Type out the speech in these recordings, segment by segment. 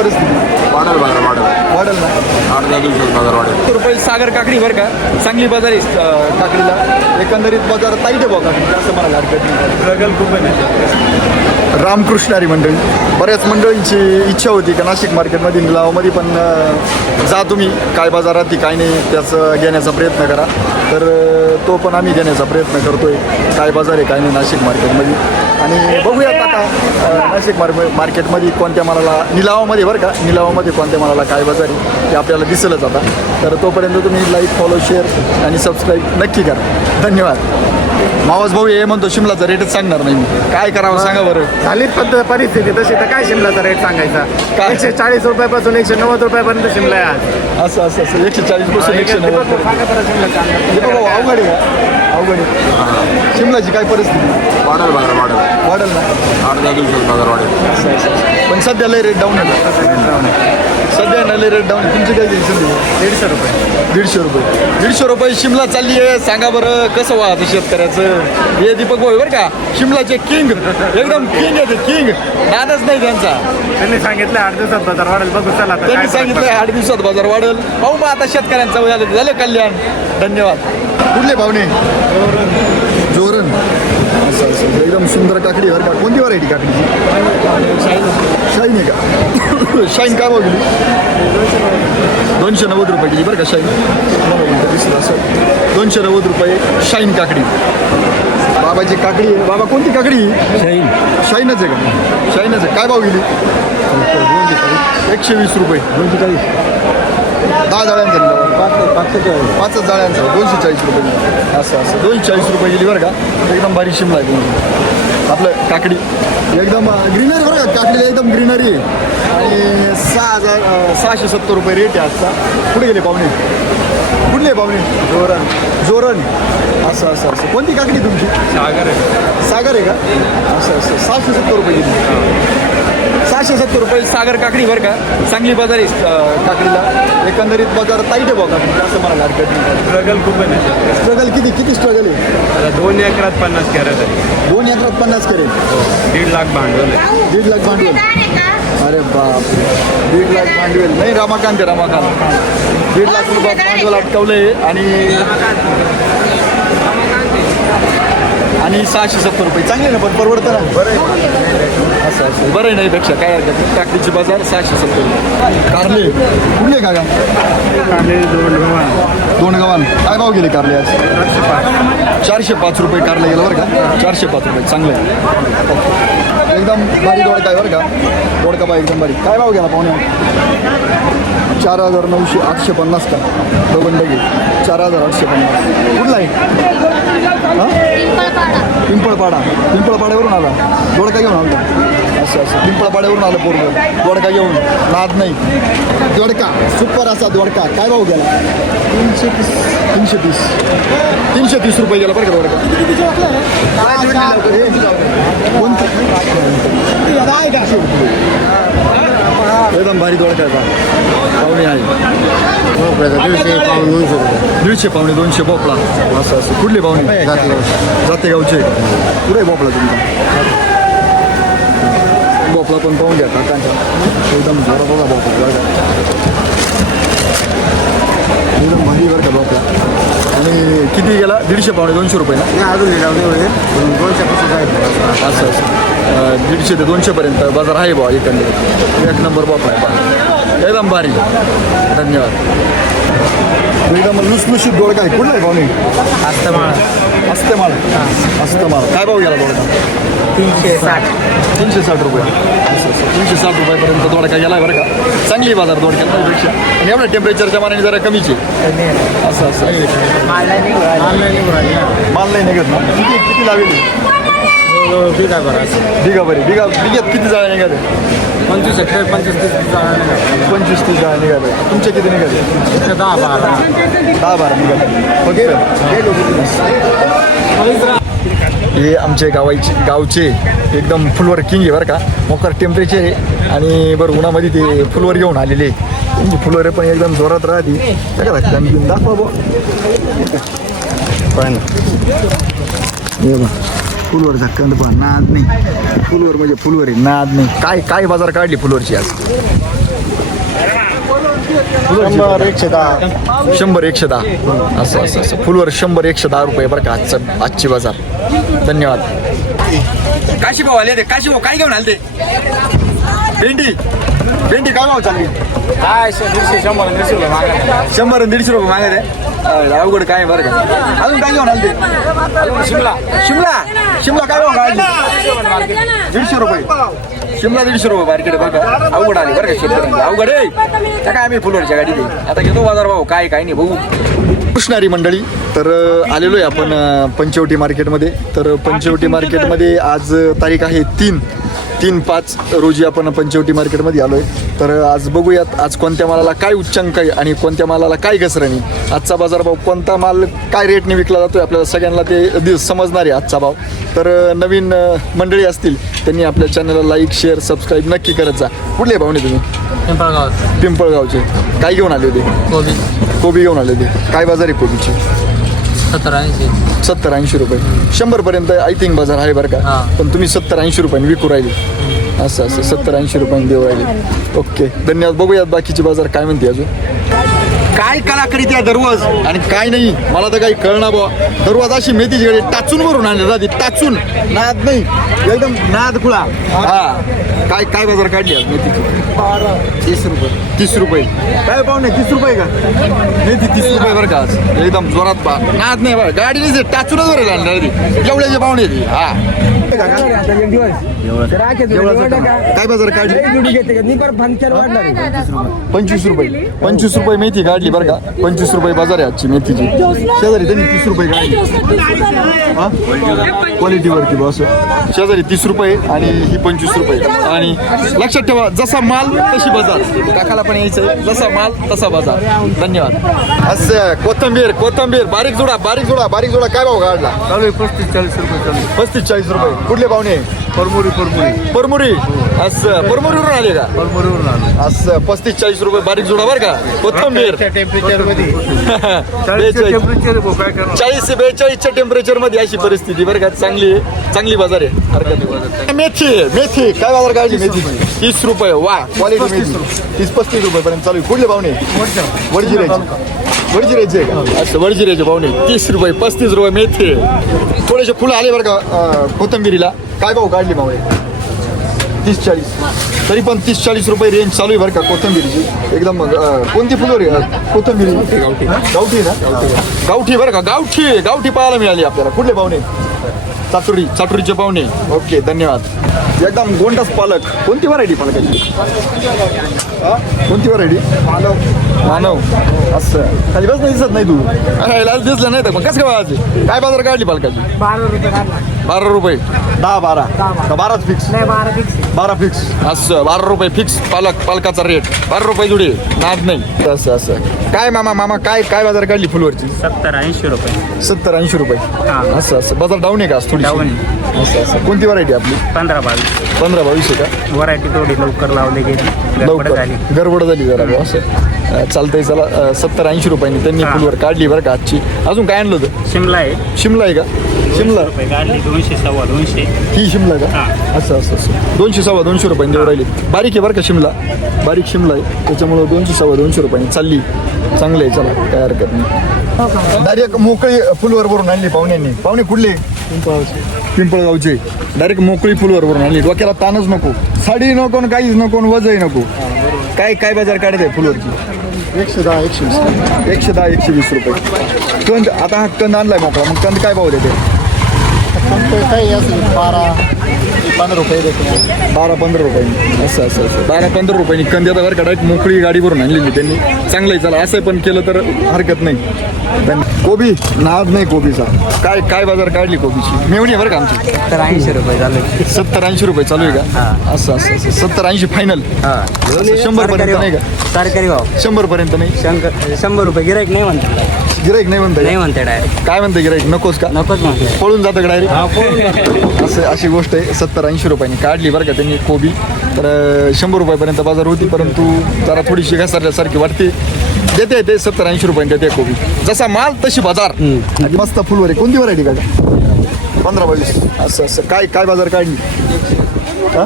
Model बघा model ना 8-10 बाजार वाढेल रुपये सागर काकडी बरं का, चांगली बाजार आहे काकडीला. एकंदरीत बाजार ताईट आहे बघा काकडी, असं मला हरकत नाही. स्ट्रगल खूप आहे. रामकृष्णारी मंडळी, बऱ्याच मंडळींची इच्छा होती का नाशिक मार्केटमध्ये निलावामध्ये पण जा तुम्ही, काय बाजारात ती काय नाही त्याचं घेण्याचा प्रयत्न करा. तर तो पण आम्ही घेण्याचा प्रयत्न करतोय, काय बाजार आहे काय नाही नाशिक मार्केटमध्ये. आणि बघूयात आता नाशिक मार्केटमध्ये कोणत्या मालाला निलावामध्ये बरं का, निलावामध्ये कोणत्या मालाला काय बाजार आहे ते आपल्याला दिसेलच आता. तर तोपर्यंत तुम्ही लाईक, फॉलो, शेअर आणि सबस्क्राईब नक्की करा. धन्यवाद. मावस भाऊ हे म्हणतो शिमलाचा रेटच सांगणार नाही मी, काय करावं सांगा बरं. झालीच परिस्थिती तशी तर काय शिमलाचा रेट सांगायचा. काय? 140 रुपयापासून 190 रुपयापर्यंत शिमला आहे आज. असं 140 पासून 190. सांगा बरं शिमला अवघड आहे, अवघड आहे. शिमलाची काय परिस्थिती मॉडेल बघा वाढेल ना 8-10 बाजार वाढेल. पण सध्या लय रेट डाऊन आहे. सध्या ना लय रेट डाऊन. तुमची काय घ्यायची 150 रुपये. 150 रुपये शिमला चालली आहे. सांगा बरं कसं व्हायचं शेतकऱ्याचं. हे दीपक भाऊ बरं का, शिमलाचे किंग, एकदम किंग आहे ते, किंग. नादच नाही त्यांचा. त्यांनी सांगितलं 8 दिवसात बाजार वाढेल. बघू चला आता त्यांनी काय सांगितलं 8 दिवसात बाजार वाढेल. पाहू मग आता शेतकऱ्यांचं झालं कल्याण. धन्यवाद. कुठले भावने? जोरण. असं एकदम सुंदर काकडी बरं का. कोणती व्हरायटी काकडीची? शाईन आहे का? शाईन काय भाव गेली? 290 रुपये गेली बरं का शाईन. दिसलं असं 290 रुपये शाईन काकडी. बाबाची काकडी आहे. बाबा कोणती काकडी? शाईनच आहे का? शाईनच आहे. काय भाव गेली? 120 रुपये. 10 जाळ्यांचा 5 जाळ्यांचा 240 रुपये. असं 240 रुपये गेली बरं का. एकदम भारी शिमला आहे आपलं काकडी. एकदम ग्रीनरी बरं का, काकडीला एकदम ग्रीनरी आहे. आणि 670 रुपये रेट आहे आजचा. कुठे गेले पाहुणे? कुठले पाहुणे? जोरण. असं कोणती काकडी तुमची? सागर आहे का? असं 670 रुपये गेली. 670 रुपये सागर काकडी बरं का, चांगली बाजार आहे काकडीला. एकंदरीत बाजार ताईट आहे बघा काकडी, असं मला हरकत नाही. स्ट्रगल खूप आहे. स्ट्रगल किती स्ट्रगल आहे? 2 एकरात 50 कॅरेट आहे. 2 एकरात 50 करेल. 1.5 लाख भांडवल आहे. 1.5 लाख भांडवल. अरे बाप, 1.5 लाख भांडवल नाही. रमाकांत 1.5 लाख रुपये भांडवल अटकवलंय. आणि 670 रुपये चांगले ना, पण परवडतं ना. बरं आहे असं बरं आहे नाही पेक्षा काय हरकत नाही. काकडीची बाजार 670 रुपये. कारले कुठले का? दोन गव्हाण. काय भाव गेले कारले आज? 405 रुपये कारले गेलं बरं का. 405 रुपये चांगले. एकदम भारी दोडका आहे बरं का. दोडका बा एकदम भारी. काय भाव गेला पाहुणे? 4,950 का दोघंडगी. 4,850. कुठला आहे? पिंपळपाड्यावरून आला. दोडका घेऊन आला. असं पिंपळपाड्यावरून आलं पूर्ण. दोडका घेऊन नाद नाही. दोडका सुपर असा दोडका. काय भाव गेला? 330 रुपये गेला बरं का दोडका. एकदम भारी दोडका आहे का पाहुणे आहे. 150 पाहुणे 200 भोपळा. असं कुठले पाहुणे? जाते गावचे. कुठे भोपळा तुमचा? भोपळा पण पाहून घ्या काकांचा. एकदम जोरा बघा भोपळा. एकदम भारी बरं का भोपळा. आणि किती गेला? 150 पाहुणे 200 रुपये ना. अजून 200 असं 150 ते 200 पर्यंत बाजार आहे बा. एकंदरीत 1 नंबर भोपळा आहे. एकदम भारी. धन्यवाद. एकदम लुसलुशीत दोडका आहे. कुठला आहे पाहुणे? अस्तमाळ. काय भाव गेला दोडका? 360 रुपये. 360 रुपयापर्यंत दोडका गेला आहे बरं का. चांगली बाजार दोडक्याला पेक्षा. आणि एवढ्या टेम्परेचरच्या मानाने जरा कमीचे. असं माल नाही निघत ना. किती लावेल? बिघा बिघ्यात किती जाळ्या निघाले? 25-30 जाळ्या निघाले. तुमचे किती निघाले? 10-12 निघाले. ओके. हे आमचे गावचे एकदम फुलवर किंग आहे बरं का. मोकार टेम्परेचर आहे. आणि बरं उन्हामध्ये ते फुलवर घेऊन आलेले. त्यांची फुलवर पण एकदम जोरात राहते. दाखवा बघ. फुलवरचा कंद पण नाद नाही. फुलवर म्हणजे फुलवर आहे, नाद नाही. काय काय बाजार काढली फुलवरची आज? 100-110. 100-110 असं असं असं फुलवर 100-110 रुपये बरं का आजची बाजार. धन्यवाद. काशी भाऊ आले ते, काशी भाऊ काय घेऊन आले ते? भेंडी भेंडी काय भाव चालली? काय 100-150 रुपये मागा. 100-150 रुपये मागत आहे. अवघड काय बरं का. अजून काय घेऊन आले ते? शिमला शिमला काय भाव काढली? 150 रुपये. शिमला 150 रुपये मार्केट बघा. अवघड आली बरं का शेतकऱ्यांची. अवघड आहे त्या काय आम्ही फुलवरच्या गाडी दे. आता घेतो बाजार भाऊ काय काय नाही बघू. कृष्णारी मंडळी, तर आलेलो आहे आपण पंचवटी मार्केटमध्ये. तर पंचवटी मार्केटमध्ये आज तारीख आहे 3/5 रोजी आपण पंचवटी मार्केटमध्ये आलो आहे. तर आज बघूयात आज कोणत्या मालाला काय उच्चांक आहे आणि कोणत्या मालाला काय घसरणी. आजचा बाजारभाव कोणता माल काय रेटने विकला जातोय आपल्याला सगळ्यांना ते समजणार आहे आजचा भाव. तर नवीन मंडळी असतील त्यांनी आपल्या चॅनलला लाईक शेअर सबस्क्राईब नक्की करत जा. कुठले भावने तुम्ही? पिंपळगावचे. काय घेऊन आले होते? कोबी घेऊन आले होते. काय बाजार आहे कोबीची? 70-80 रुपये. 100 पर्यंत आय थिंक बाजार आहे बरं का. पण तुम्ही 70-80 रुपयांनी विकू राहिले. असं 70-80 रुपयांनी देऊ राहिले. ओके धन्यवाद. बघूयात बाकीची बाजार काय म्हणते अजून. काय कलाकारी त्या दरवाज आणि काय नाही मला तर काही कळणार बुवा. दरवाज अशी मेथीची गाडी टाचून भरून आणली राधी, टाचून. नाद नाही एकदम नाद खुळा. हा काय काय बाजार काढली आज मेथीची? 30 रुपये. 30 रुपये काय पाहुणे? 30 रुपये का मेथी? 30 रुपये बरं का आज. एकदम जोरात नाद नाही बरं. गाडी नाही टाचूनच भरेल आणली राधी. जेवढ्याचे पाहुणे ती. हा काय बाजार काढली? 25 रुपये. 25 रुपये मेथी काढली बरं का. 25 रुपये बाजार आहे आजची मेथीची. शेजारी त्यांनी 30 रुपये काढली. हा क्वालिटीवरती बस. शेजारी 30 रुपये आणि ही 25 रुपये. आणि लक्षात ठेवा जसा माल तशी बाजार. काकाला पण यायचं आहे. जसा माल तसा बाजार. धन्यवाद. असं कोथंबीर बारीक जोडा काय भाव काढला? 35-40 रुपये चालू. 35-40 रुपये. कुठले पाहुणे? परमुरी. असं परमुरीवरून आले का? परमुरीवरून आलो. असं 35-40 रुपये बारीक जोडा बरं का. कोथंबीर टेम्परेचर मध्ये 40-42च्या टेम्परेचर मध्ये अशी परिस्थिती बरं का. चांगली बाजार आहे. हरकत नाही. मेथी काय बाजार काढली? मेथी 30 रुपये. वा क्वालिटी मेथी. 30-35 रुपये पर्यंत चालू. कुठले पाहुणे? वडजिरायचे आहे का? असं वडजिरायचे पाहुणे 30 रुपये 35 रुपये मेथी. थोडेसे फुलं आले बरं का कोथंबिरीला. काय भाव काढली मावळे? 30-40. तरी पण 30-40 रुपये रेंज चालू आहे बरं का कोथंबिरीची. एकदम कोणती फुलवर आहे कोथंबिरी? गावठी ना. गावठी बरं का. गावठी पाहायला मिळाली आपल्याला. कुठले पाहुणे? चाटुरीचे पाहुणे. ओके धन्यवाद. एकदम गोंडस पालक. कोणती व्हरायटी पालकाची? कोणती व्हरायटी? मानव. असं खाली बस नाही दिसत नाही तू. लाल दिसलं नाही तर मग कसं काय काय बाजार काढली पालकाची? 12 रुपये. 10-12 का 12 फिक्स? 12 फिक्स. असं 12 रुपये फिक्स पालकाचा रेट. 12 रुपये जुडे. नाद नाही. असं काय मामा काय बाजार काढली फुलवरची? 70-80 रुपये. 70-80 रुपये. असं बाजार डाऊन आहे का थोडी? असं कोणती व्हरायटी आपली? 15-22 आहे का? व्हरायटी थोडी लवकर लावली गेली. लवकर गडबड झाली जरा बुवा. असं चालतंय. चला 70-80 रुपयांनी त्यांनी फुलवर काढली बरं का आजची. अजून काय आणलं होतं? शिमला आहे. शिमला आहे का? शिमला काढली 200-250. ही शिमला का? असं 200-250 रुपयांनी देऊ राहिली. बारीक आहे बरं का शिमला. बारीक शिमला आहे त्याच्यामुळं 200-250 रुपयांनी चालली. चांगलं आहे. चला काय हरकत नाही. डायरेक्ट मोकळी फुलवर भरून आणली पाहुण्यांनी. पाहुणे कुठले? पिंपळगावचे. डायरेक्ट मोकळी फुलवर भरून आणली. डोक्याला ताणच नको. साडी नको काहीच नको वजही नको. काय बाजार काढत आहे फुलवरची? 110-120 रुपये. कंद आता हा कंद आणलाय मोकळा. मग कंद काय भाव देते? काही असेल 12-15 रुपये देतो. 12-15 रुपयांनी. असं 12-15 रुपयांनी कंद येतं बरं का. डायरेक्ट मोकळी गाडी भरून आणलेली त्यांनी. चांगलं आहे. चला असं पण केलं तर हरकत नाही. कोबी नाद नाही कोबीचा. काय बाजार काढली कोबीची? मेवणी आहे बरं का आमची. 70-80 रुपये चालू. 70-80 रुपये चालू आहे का? असं 70-80 फायनल. 100 पर्यंत नाही का? तरकारी भाव 100 पर्यंत नाही. 100 रुपये. गिराईक नाही म्हणते. गिराईक नाही नाही म्हणताय? म्हणते डायरेक्ट. काय म्हणते गिराईक? नकोच का? नकोच म्हणते. पळून जातं का डायरेक्ट? असं अशी गोष्ट आहे. 70-80 रुपयांनी काढली बरं का त्यांनी कोबी. तर 100 रुपयापर्यंत बाजार होती परंतु जरा थोडीशी घसरल्यासारखी वाटते. देते ते 70-80 रुपयांनी देते कोबी. जसा माल तशी बाजार. मस्त फुलवर आहे. कोणती व्हरायटी का? 15-22 असं असं. काय काय बाजार काढली? हा?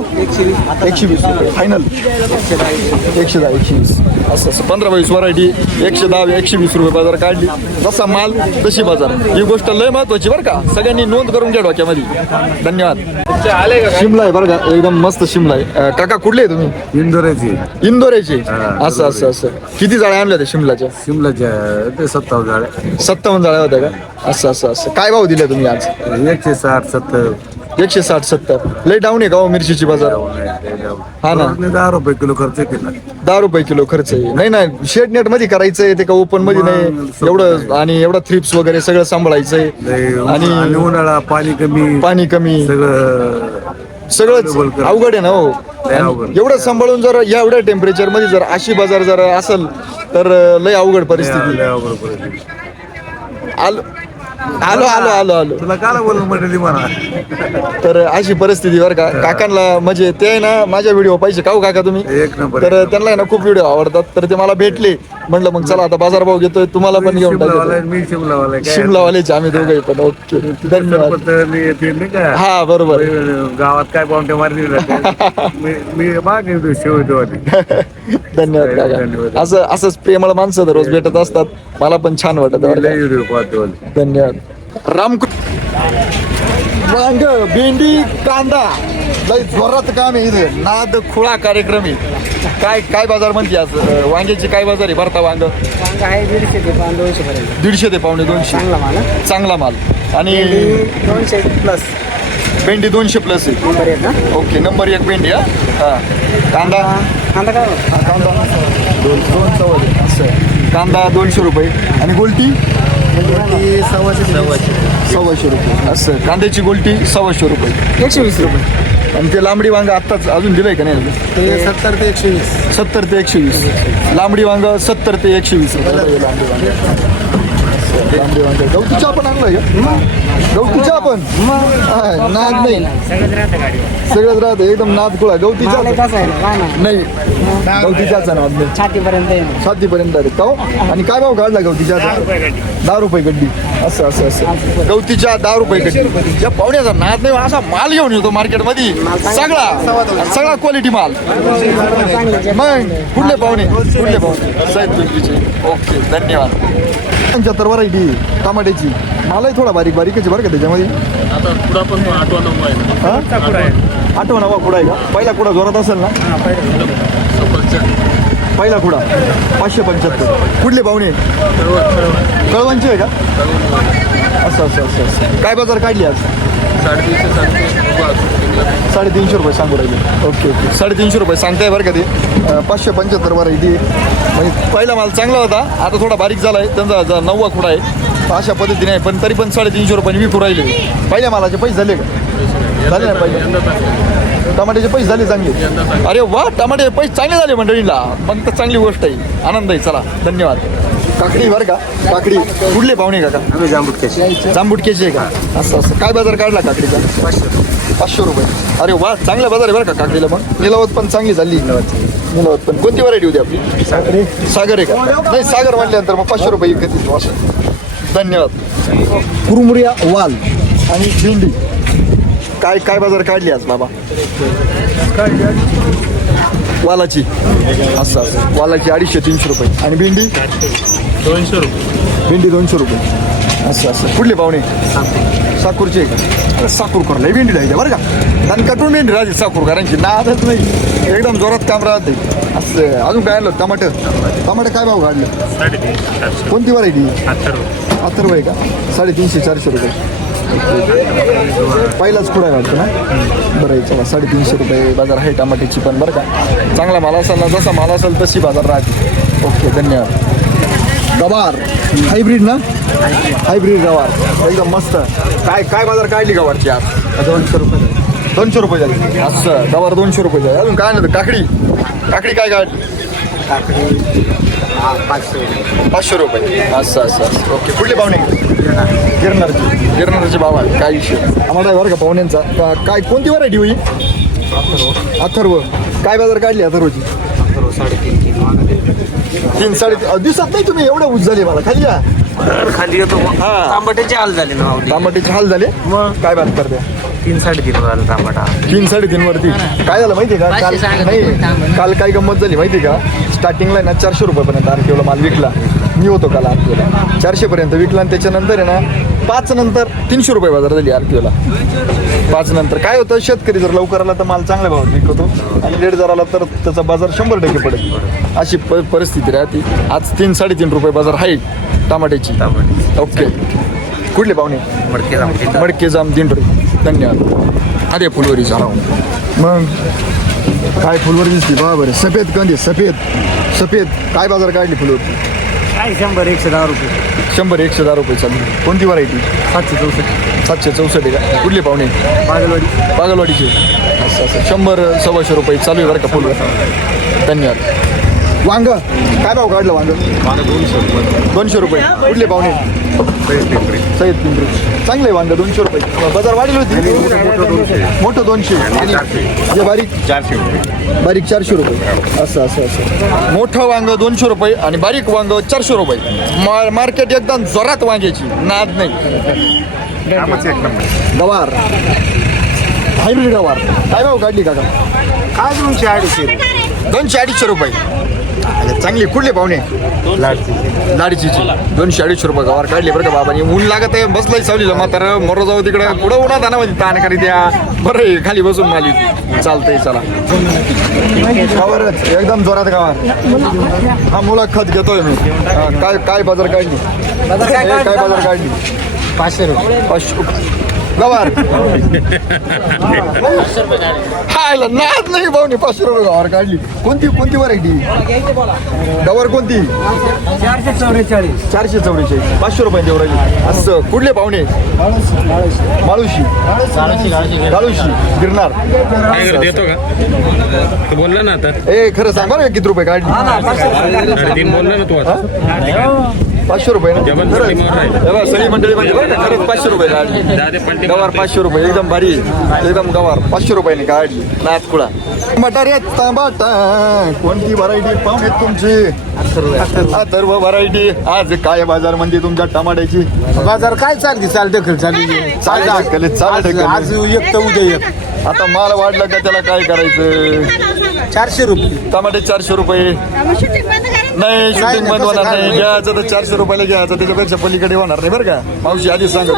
120 रुपये फायनल. 110 120 असं असं. 15-22 व्हरायटी 110-120 रुपये बाजार काढली. जसा माल तशी बाजार. ही गोष्ट लय महत्वाची बरं का, सगळ्यांनी नोंद करून घ्या डोक्यामध्ये. धन्यवाद. शिमला आहे बरं का, एकदम मस्त शिमला आहे. काका कुठले आहे तुम्ही? इंदोरेचे. असं असं असं. किती जाळ्या आणल्या त्या शिमलाच्या? शिमलाच्या ते 57 जाळ्या. 57 जाळ्या होत्या का? असं असं असं. काय भाव दिले तुम्ही आज? 160-70. 160-70. लय डाऊन आहे का हो मिरचीची बाजार? हा ना. 10 रुपये किलो खर्च केला. 10 रुपये किलो खर्च आहे. नाही ना, शेड नेट मध्ये करायचंय ते का ओपन मध्ये नाही एवढं, आणि एवढं थ्रिप्स वगैरे सगळं सांभाळायचंय. आणि उन्हाळा पाणी कमी सगळंच अवघड आहे ना हो. आणि एवढं सांभाळून जर या एवढ्या टेम्परेचर मध्ये जर अशी बाजार जर असेल तर लय अवघड परिस्थिती. आलो आलो आलो आलो आलो तुला काय बोलून म्हटली म्हणा. तर अशी परिस्थिती बरं का. काकांना म्हणजे ते आहे ना माझ्या व्हिडिओ पाहिजे का हो काका तुम्ही? एक नंबर. तर त्यांना आहे ना खूप व्हिडिओ आवडतात, तर ते मला भेटले. म्हणलं मग चला आता बाजारभाव घेतोय, तुम्हाला पण घेऊन टाकतो. मी शिमलावाला शिमलावालेचे आम्ही दोघे पण. ओके धन्यवाद. हा बरोबर. गावात काय पाहुणे मारली मी मागे शेवटो. धन्यवाद काका. असंच प्रेमळ माणसं रोज भेटत असतात, मला पण छान वाटत. व्हिडिओ पाहतो. धन्यवाद. वांग, भेंडी, कांदा लय जोरात काम आहे इथे. नाद खुळा कार्यक्रम आहे. काय काय बाजार म्हणते आज? वांग्याची काय बाजार आहे? भरता वांग आहे 150 ते 200 पर्यंत. 150 ते 250. चांगला माल. चांगला माल. आणि 200 प्लस. भेंडी 200 प्लस आहे. नंबर 1 ना. ओके, नंबर 1 भेंडी. हा कांदा कांदा काय? कांदा 200 असं. कांदा 200 रुपये. आणि गोलटी 100 रुपये असं. कांद्याची गोलटी 100 रुपये. 120 रुपये. आणि ते लांबडी वांग आत्ताच अजून दिलंय का नाही? ते 70 ते 120. 70 ते 120. लांबडी वांग 70 ते 120 रुपये. लांबडी वांग. गवती चहा पण आणलाय का? गवती चहा पण नाद नाही. सगळंच राहतं एकदम नाद खुळा. गवती चहा नाही. गवती चहाचा नाद नाही. छातीपर्यंत आहे का हो? आणि काय भाव काढला गवती चहाचा? 10 रुपये गड्डी. असं असं असं. गवती चहा 10 रुपये गड्डी. या पाहुण्याचा नाद नाही, असा माल घेऊन येतो मार्केटमध्ये सगळा क्वालिटी माल. मग कुठले पाहुणे? साहेब पिंपरीचे. ओके धन्यवाद. 75 व्हरायटी टमाट्याची. मालही थोडा बारीक बारीकच बरं का त्याच्यामध्ये. आठवणावा कुडा आहे का? पहिला कुडा जोरात असेल ना? पहिला कुडा 575. कुठले पाहुणे? कळवणचे आहे का? असं असं असं असं. काय बाजार काढली आज? 350 रुपये सांगू राहिले. ओके ओके 350 रुपये सांगताय बरं का ते. 575 व्हरायटी. म्हणजे पहिला माल चांगला होता, आता थोडा बारीक झाला आहे. त्यांचा 9वा खुडा आहे. अशा पद्धतीने आहे, पण तरी पण 350 रुपयाने विकू राहिले. पहिल्या मालाचे पैसे झाले का? झाले ना पहिले? टमाट्याचे पैसे झाले चांगले. अरे वा, टमाट्याचे पैसे चांगले झाले मंडळीला. मग तर चांगली गोष्ट आहे, आनंद आहे. चला धन्यवाद. काकडी बरं का, काकडी कुठले पाहुणे काका? जांबुटक्याचे आहे का? असं असं. काय बाजार काढला काकडीचा? 500 रुपये. अरे वा, चांगला बाजार आहे बरं का काकडीला. मग निलावत पण चांगली झाली. निलावत पण कोणती व्हरायटी होती आपली? सागर आहे का? नाही, सागर म्हणल्यानंतर मग 500 रुपये विकत. असं. धन्यवाद. कुरमुरिया वाल आणि भेंडी. काय काय बाजार काढली आज बाबा? वालाची असं असं. वालाची 250-300 रुपये. आणि भेंडी 200 रुपये. भेंडी 200 रुपये. असं असं. कुठले पाहुणे? साकूरचे आहे का? साकूरकरला भेंडी राहते बरं का. दणकटून भेंडी राहते साकूरकरांची. नादच नाही, एकदम जोरात काम राहते. असं. अजून काय आणलं? टमाटर काय भाव काढलं? 350. कोणती व्हरायटी? 80 आहे का? 350-400 रुपये. पहिलाच खुडा वाटतं ना? बरं आहे. चला 350 रुपये बाजार आहे टमाट्याची पण बरं का. चांगला माल असेल ना, जसा माल असेल तशी बाजार राहते. ओके धन्यवाद. गवार हायब्रिड ना? हायब्रिड गवार एकदम मस्त. काय काय बाजार काढली गवारची आज? 200 रुपये. 200 रुपये झाली. असं गवार 200 रुपये झाली. अजून काय नाही? काकडी काय काढली? 500 रुपये. असं असं असं. ओके. कुठले पाहुणे? गिरणारचे भाव आहे. काय विषय आम्हाला बरं का पाहुण्यांचा. काय कोणती व्हरायटी होईल? अथर्व. काय बाजार काढली अथर्वची? 3 साडे दिसत नाही तुम्ही एवढं उच झाले मला खाली या खाली येतो हा. तांबट्याचे हाल झाले ना माऊली. टमाट्याचे हाल झाले मग काय बात करते 3 3.5 झाला तांबटा. 3 3.5 वरती काय झालं माहितीये का काल नाही काल काय गंमत झाली माहितीये का स्टार्टिंगला ना 400 रुपयापर्यंत आरटीओला माल विकला मी होतो काल आरटीओला 400 पर्यंत विकला आणि त्याच्यानंतर आहे ना 5 नंतर 300 रुपये बाजार झाली आरटीओला 5 नंतर काय होतं शेतकरी जर लवकर आला तर माल चांगल्या भावात विकतो आणि लेट जर आला तर त्याचा बाजार 100% पडेल अशी परिस्थिती राहते आज 3 3.5 रुपये बाजार आहे टमाट्याची ओके कुठले पाहुणे मडके जाम दिंडोरी धन्यवाद अरे फुलवरी झाला मग काय फुलवरी दिसते बा बरं सफेद कंदी सफेद काय बाजार काढली फुलवरी काय 100-110 रुपये 100-110 रुपये चालू कोणती व्हरायटी 764 आहे का कुठले पाहुणे बागलवाडीचे असं 100-125 रुपये चालू आहे बरं का फुलवर धन्यवाद वांग काय भाव काढलं वांग 200 रुपये कुठले पाहुणे सय्यद पिंपरी चांगले वांग 200 रुपये बाजार वाढली होती मोठं 200 आणि जे बारीक 400 रुपये बारीक 400 रुपये असं मोठं वांग 200 रुपये आणि बारीक वांग 400 रुपये मार्केट एकदम जोरात वांग्याची नाद नाही गवार हायब्रिड गवार काय भाव काढली काका काय 200-250 रुपये चांगली कुठले पाहुणे लाडीची 200-250 रुपये गवार काढले बरं का बाबानी ऊन लागत आहे बसलाय सावलीला म्हातारा मोर जाऊ तिकडे पुढं उन्हात आणा म्हणजे ताण करी द्या बरं आहे खाली बसून माली चालतंय चला गवारच एकदम जोरात गवार हा मुलाखत घेतोय मी काय बाजार काढली काय बाजार काढली 500 रुपये 500 गवार हायला नाद नाही भाऊनी 500 रुपये गवार काढली कोणती व्हरायटी गवार कोणती 444 500 रुपये देऊ राहिली असं कुठले पाहुणे माळुशी गिरणार देतो का तू बोलला ना आता ए खरं सांग बरं किती रुपये काढली बोलला ना तू आता 500 रुपये ना सगळी मंडळी म्हणजे बरं का खरंच 500 रुपये काढली गवार 500 रुपये एकदम भारी एकदम गवार 500 रुपयाने काढली नाच कुळा मटारे तांबाटा कोणती व्हरायटी पाहुणे तुमची अथर्व व्हरायटी आज काय बाजार म्हणजे तुमच्या टमाट्याची बाजार काय चाल ढकल चालू आज एक तर उद्या एक आता माल वाढला का त्याला काय करायचं 400 रुपये टमाटे 400 रुपये नाही शूटिंग बंद होणार नाही घ्यायचं तर 400 रुपयाला घ्यायचं त्याच्यापेक्षा पलीकडे होणार नाही बरं का मावशी आधीच सांगतो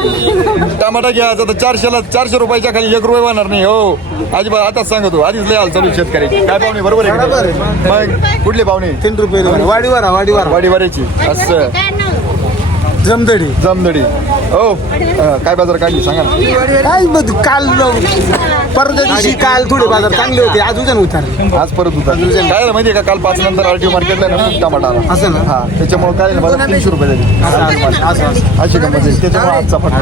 टमाटा घ्यायचं तर 400 रुपयाच्या खाली 1 रुपये होणार नाही हो अजिबात आताच सांगतो आधीच लय हाल चालू शेतकरी काय पाहुणे बरोबर आहे मग कुठले पाहुणे 3 रुपये वाडीवाराची असं जमदडी हो काय बाजार काढली सांगा ना काय मग काल परवा दिवशी काल थोडे बाजार चांगले होते आज उद्या उतार आज परत होता काय झालं माहितीये का काल 5 नंतर आरटीओ मार्केटला ना खूप टमाटा आला असं ना हा त्याच्यामुळे काय झालं बाजार 300 रुपये झाली अशी गंमत आहे त्याच्यामुळे आजचा फटका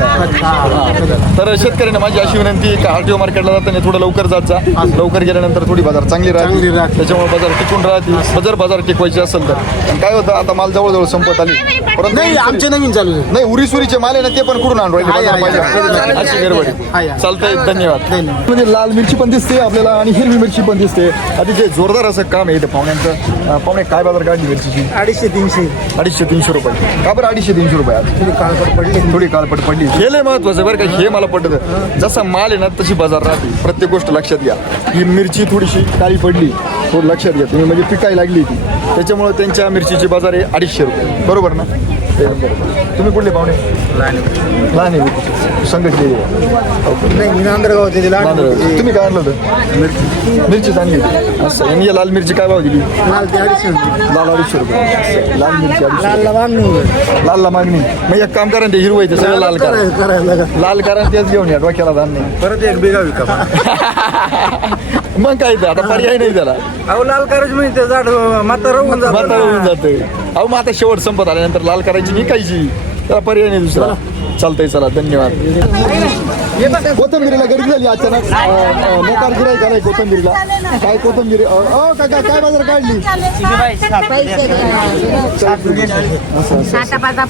तर शेतकऱ्यांना माझी अशी विनंती का आरटीओ मार्केटला जाताना थोडं लवकर जात जा लवकर गेल्यानंतर थोडी बाजार चांगली राहते त्याच्यामुळे बाजार टिकून राहते बाजार टिकवायची असेल तर काय होतं आता माल जवळजवळ संपत आली परंतु नाही आमचे नवीन चालू आहे नाही उरीसुरीचे माल आहे ना ते पण कुठून आणून राहिले अशी गडबडी चालतंय धन्यवाद म्हणजे लाल मिरची पण दिसते आपल्याला आणि हिरवी मिरची पण दिसते अतिशय जोरदार असं काम आहे इथे पाहुण्यांचं पाहुणे काय बाजार काढली मिरचीची 250-300 रुपये का बरं 250-300 रुपये आज थोडी काळपट पडली हे लय महत्वाचं बरं का हे मला पटतं जसा माल आहे ना तशी बाजार राहते प्रत्येक गोष्ट लक्षात घ्या ही मिरची थोडीशी काळी पडली थोडं लक्षात घ्या तुम्ही म्हणजे पिकाई लागली ती त्याच्यामुळे त्यांच्या मिरचीची बाजार आहे 250 रुपये बरोबर ना तुम्ही कुठले पाहुणे लहान आहे संघट तुम्ही काय आणलं होतं मिरची चांगली असं आणि लाल मिरची काय भाव दिली लाल 250 रुपये लाल मिरची लालला मागणी मग एक काम करा ते हिरवं ते सगळं लाल करा तेच घेऊन या डोक्याला धान नाही परत 1 बिघा विका मग काय तर आता पर्याय नाही त्याला अहो लाल करायची म्हणजे ते झाड म्हातारा होऊन जातं अहो मग आता शेवट संपत आल्यानंतर लाल करायची विकायची त्याला पर्याय नाही दुसरा चालतंय चला धन्यवाद कोथंबिरीला गर्दी झाली अचानक मोकार गिराईक आलाय कोथंबिरीला काय कोथंबिरी काका काय बाजार काढली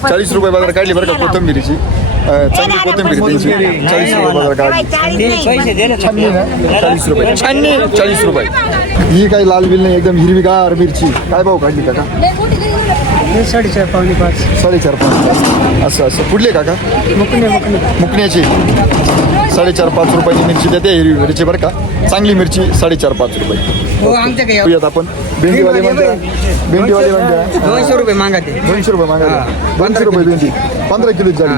40 रुपये बाजार काढली बरं का कोथंबिरीची चांगली कोथंबिरी त्यांची 40 रुपये बाजार काढली छाननी ना 40 रुपये छाननी 40 रुपये ही काही लाल बिल नाही एकदम हिरवीगार मिरची काय भाव काढली काका 4.5 पावणे 5 5.5 असं कुठले काका मुकण्याची 4.5-5 रुपयाची मिरची देते हिरवी मिरची बरं का. चांगली मिरची 4.5-5 रुपये. येऊयात आपण भेंडीवाले म्हणजे 200 रुपये मागा ते 200 रुपये मागा 200 रुपये भेंडी 15 किलोची झाली.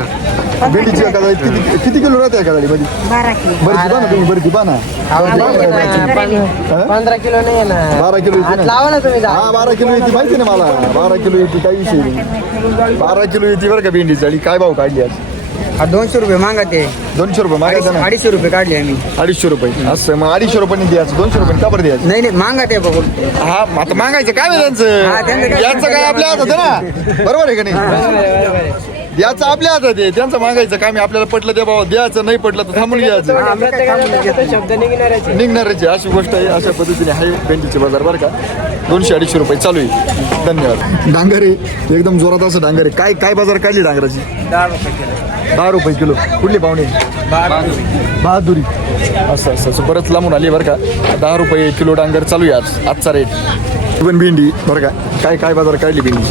भेंडीची एका जाळीत किती किलो राहते एका जाळीमध्ये? 12 बरं तुम्ही बरं ना 15 किलो नाही ना 12 किलो येते ना. लावा ना तुम्ही हा 12 किलो येते माहिती ना मला. 12 किलो येते काही विषय नाही. 12 किलो येते बरं का भेंडी जाळी. काय भाव काढली आज? 200 रुपये मागा ते 200 रुपये मागायचं ना. 250 रुपये काढले आम्ही. 250 रुपये असं मग 250 रुपयांनी द्यायचं 200 रुपये का बरं द्यायचं? नाही मागा ते बघून. हा आता मागायचं काय आहे हा, त्यांचं त्यांचं काय- याचं काय आपल्या हातात आहे ना. बरोबर आहे का नाही? याचं आपल्या हातात आहे. त्यांचं मागायचं काय मी आपल्याला पटलं त्या भावात द्यायचं नाही पटलं तर थांबून घ्यायचं शब्द निघणारच निघणारची अशी गोष्ट आहे. अशा पद्धतीने आहे भेंडीचे बाजार बरं का. 200-250 रुपये चालू आहे. धन्यवाद. डांगरे एकदम जोरात असं डांगरे. काय काय बाजार काढली डांगराची? 10 रुपये किलो. कुठली पाहुणे? बहादुरी. असं बरंच लांबून आली बरं का. 10 रुपये किलो डांगर चालू आहे आजचा रेट. पण भेंडी बरं का. काय काय बाजार काढली भेंडी?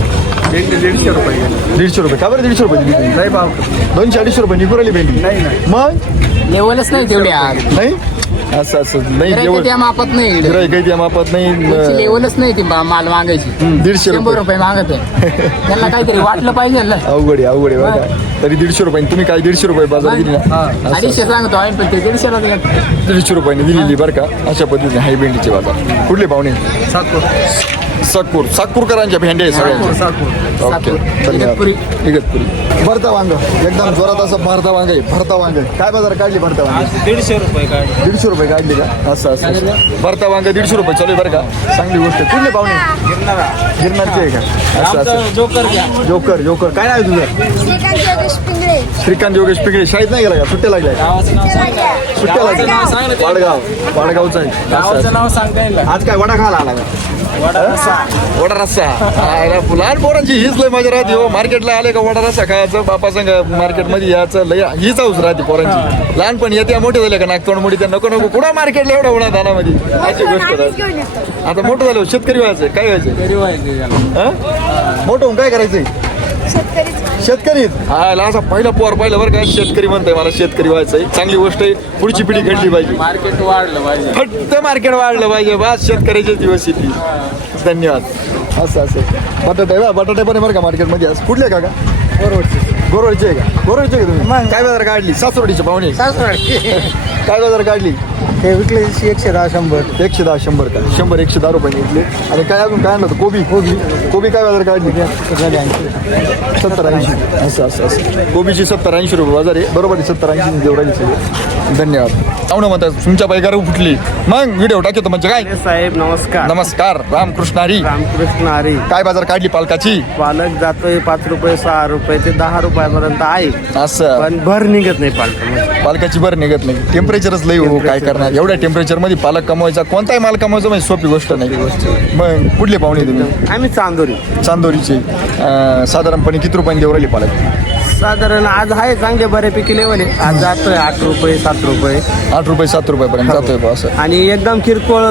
150 रुपये 150 रुपये. का बरं 150 रुपये दिली? नाही भाव 200-250 रुपये निघून राहिली भेंडी. नाही. मग लेवलच नाही तेवढी आज नाही असं नाही जेवण त्या मापात नाही काही त्या मापात नाही. लेवलच नाही ती माल मागायची 150 100 रुपये. रुपये मागत आहे त्यांना काहीतरी वाटलं पाहिजे ना. अवघड आहे बरं का. तरी 150 रुपये तुम्ही काय 150 रुपये बाजार दिली ना. असं. 250 सांगतो आम्ही पण ते 150ला देतात. 150 रुपयाने दिलेली बरं का. अशा पद्धतीने हाय भेंडीचे बाजार. कुठले पाहुणे? साकूरकरांच्या भेंड्या आहे सगळ्यांच्या. ओके धन्यवाद. इगतपुरी. भरता वांग एकदम जोरात असं भरता वांग आहे. भरता वांग काय बाजार काढली भरता वांग? 150 रुपये काढ. 150 रुपये काढली का? असं भरता वांग 150 रुपये चालू आहे बरं का. चांगली गोष्ट आहे. कुठले पाहुणे? गिरणारचे आहे का? असं जोकर घ्या. जोकर काय नाव आहे तुझं? श्रीकांत योगेश पिंगळे. शाळेत नाही गेला का? सुट्ट्या लागल्या? सुट्ट्या लागल्या. वाडगावचा आहे. गावाचं नाव सांगता येईल का? आज काय वडा खायला आला का? वडा रस्सा. लहान पोरांची हीच लय मजा राहते हो. मार्केटला आले का वडा रस्सा खायचं बापा सांग मार्केटमध्ये याचं लय हीच हाऊस राहते पोरांची. लहान येते मोठे झाले का नागतोंड मोठी त्या नको कुठं मार्केटला एवढा उन्हा दानामध्ये अशी गोष्ट राहते. आता मोठं झालं शेतकरी व्हायचं काय व्हायचं? मोठं होऊन काय करायचंय? शेतकरी. हा असा पहिला पोर पाहिलं बरं का. शेतकरी म्हणतोय मला शेतकरी व्हायचंय. चांगली गोष्ट आहे. पुढची पिढी घडली पाहिजे. मार्केट वाढलं पाहिजे. फक्त मार्केट वाढलं पाहिजे. बस शेतकऱ्याचे दिवस येतील. धन्यवाद. असं बटाटे पण आहे बरं का मार्केटमध्ये. आज कुठले का? गोरवडचे आहे का? गोरवडचे का तुम्ही? काय बाजार काढली? सासवडीचे पाहुणे. काय बाजार काढली? ते विकले 110-100 110-100 का? 100-110 रुपये विकले. आणि काय अजून काय आणलं? कोबी काय बाजार काढली? 70-80. असं कोबीची 70-80 रुपये बाजार आहे. बरोबर आहे. 70-80 देऊ राहिली सगळे. धन्यवाद. पाहुणं म्हणतात तुमच्या पैकार फुटली मग व्हिडिओ टाकतो म्हणजे काय? साहेब नमस्कार. नमस्कार. रामकृष्ण हरी. रामकृष्ण हरी. काय बाजार काढली पालकाची? पालक जातोय 5 रुपये 6 रुपये ते 10 रुपयापर्यंत आहे. असं पण भर निघत नाही पालक. पालकाची भर निघत नाही. टेम्परेचरच लई हो. काय करणार एवढ्या टेम्परेचर मध्ये पालक कमवायचा कोणताही माल कमवायचा म्हणजे सोपी गोष्ट नाही. मग कुठले पाहुणे तुम्ही? आम्ही चांदोरीचे. साधारणपणे किती रुपयांनी देऊ राहिली पालक? साधारण आज आहे चांगले बऱ्यापैकी लेवल आहे. आज जातोय 8 रुपये 7 रुपये 8 रुपये 7 रुपयापर्यंत जातोय बा असं. आणि एकदम किरकोळ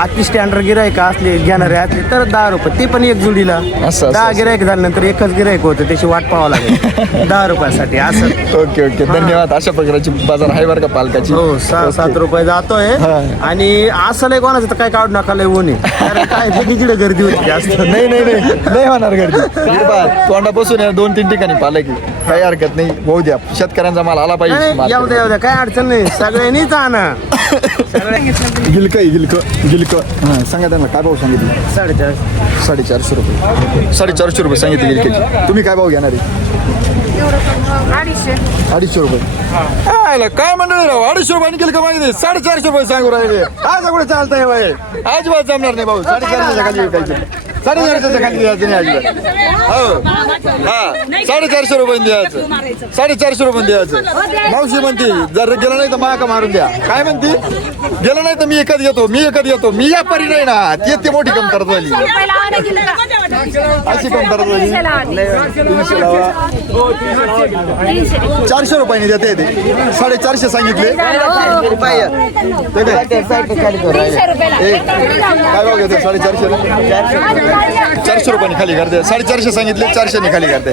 अति स्टँडर्ड गिरायक असले घेणारे असले तर 10 रुपये. ते पण एक जुडीला असं. 10 गिरायक झाल्यानंतर एकच गिरायक होतं त्याची वाट पाहावं लागेल 10 रुपयासाठी असं. ओके धन्यवाद. अशा प्रकारची बाजार आहे बरं का पालकाची. हो 6-7 रुपये जातोय. आणि असं लय कोणाचं तर काय काढू नका लय ऊन आहे. कारण काय तिकडे गर्दी होती जास्त. नाही होणार गर्दी. तोंडापासून 2-3 ठिकाणी पालक आहे. काही हरकत नाही. होऊ द्या. शेतकऱ्यांचा माल आला पाहिजे. येऊ द्या काय अडचण नाही. सगळ्यांनीच आणा. गिलक सांगा त्यांना काय भाव सांगितलं? 450 रुपये. 450 रुपये सांगितले गिलकेचे. तुम्ही काय भाव घेणार आहे? 250 रुपये. काय मंडळी राव 250 रुपये गिलक मागितले. 450 रुपये सांगू राहिले. आज कुठे चालतंय बाई? अजिबात जमणार नाही भाऊ. 450 खाली विकायचे. 450 खाली द्यायचं नाही अजिबात. हो हा 450 रुपये द्यायचं. 450 रुपये द्यायचं. मावशी म्हणते जर गेलं नाही तर माका मारून द्या. काय म्हणते? गेलं नाही तर मी एकच घेतो. मी व्यापारी नाही ना. ते मोठी कमतरता झाली. अशी कमतरता झाली. 400 रुपयाने देते ते. 450 सांगितले. काय भाव घेतो? 450. 400 रुपयाने खाली करते. 450 सांगितले, 400 खाली करते.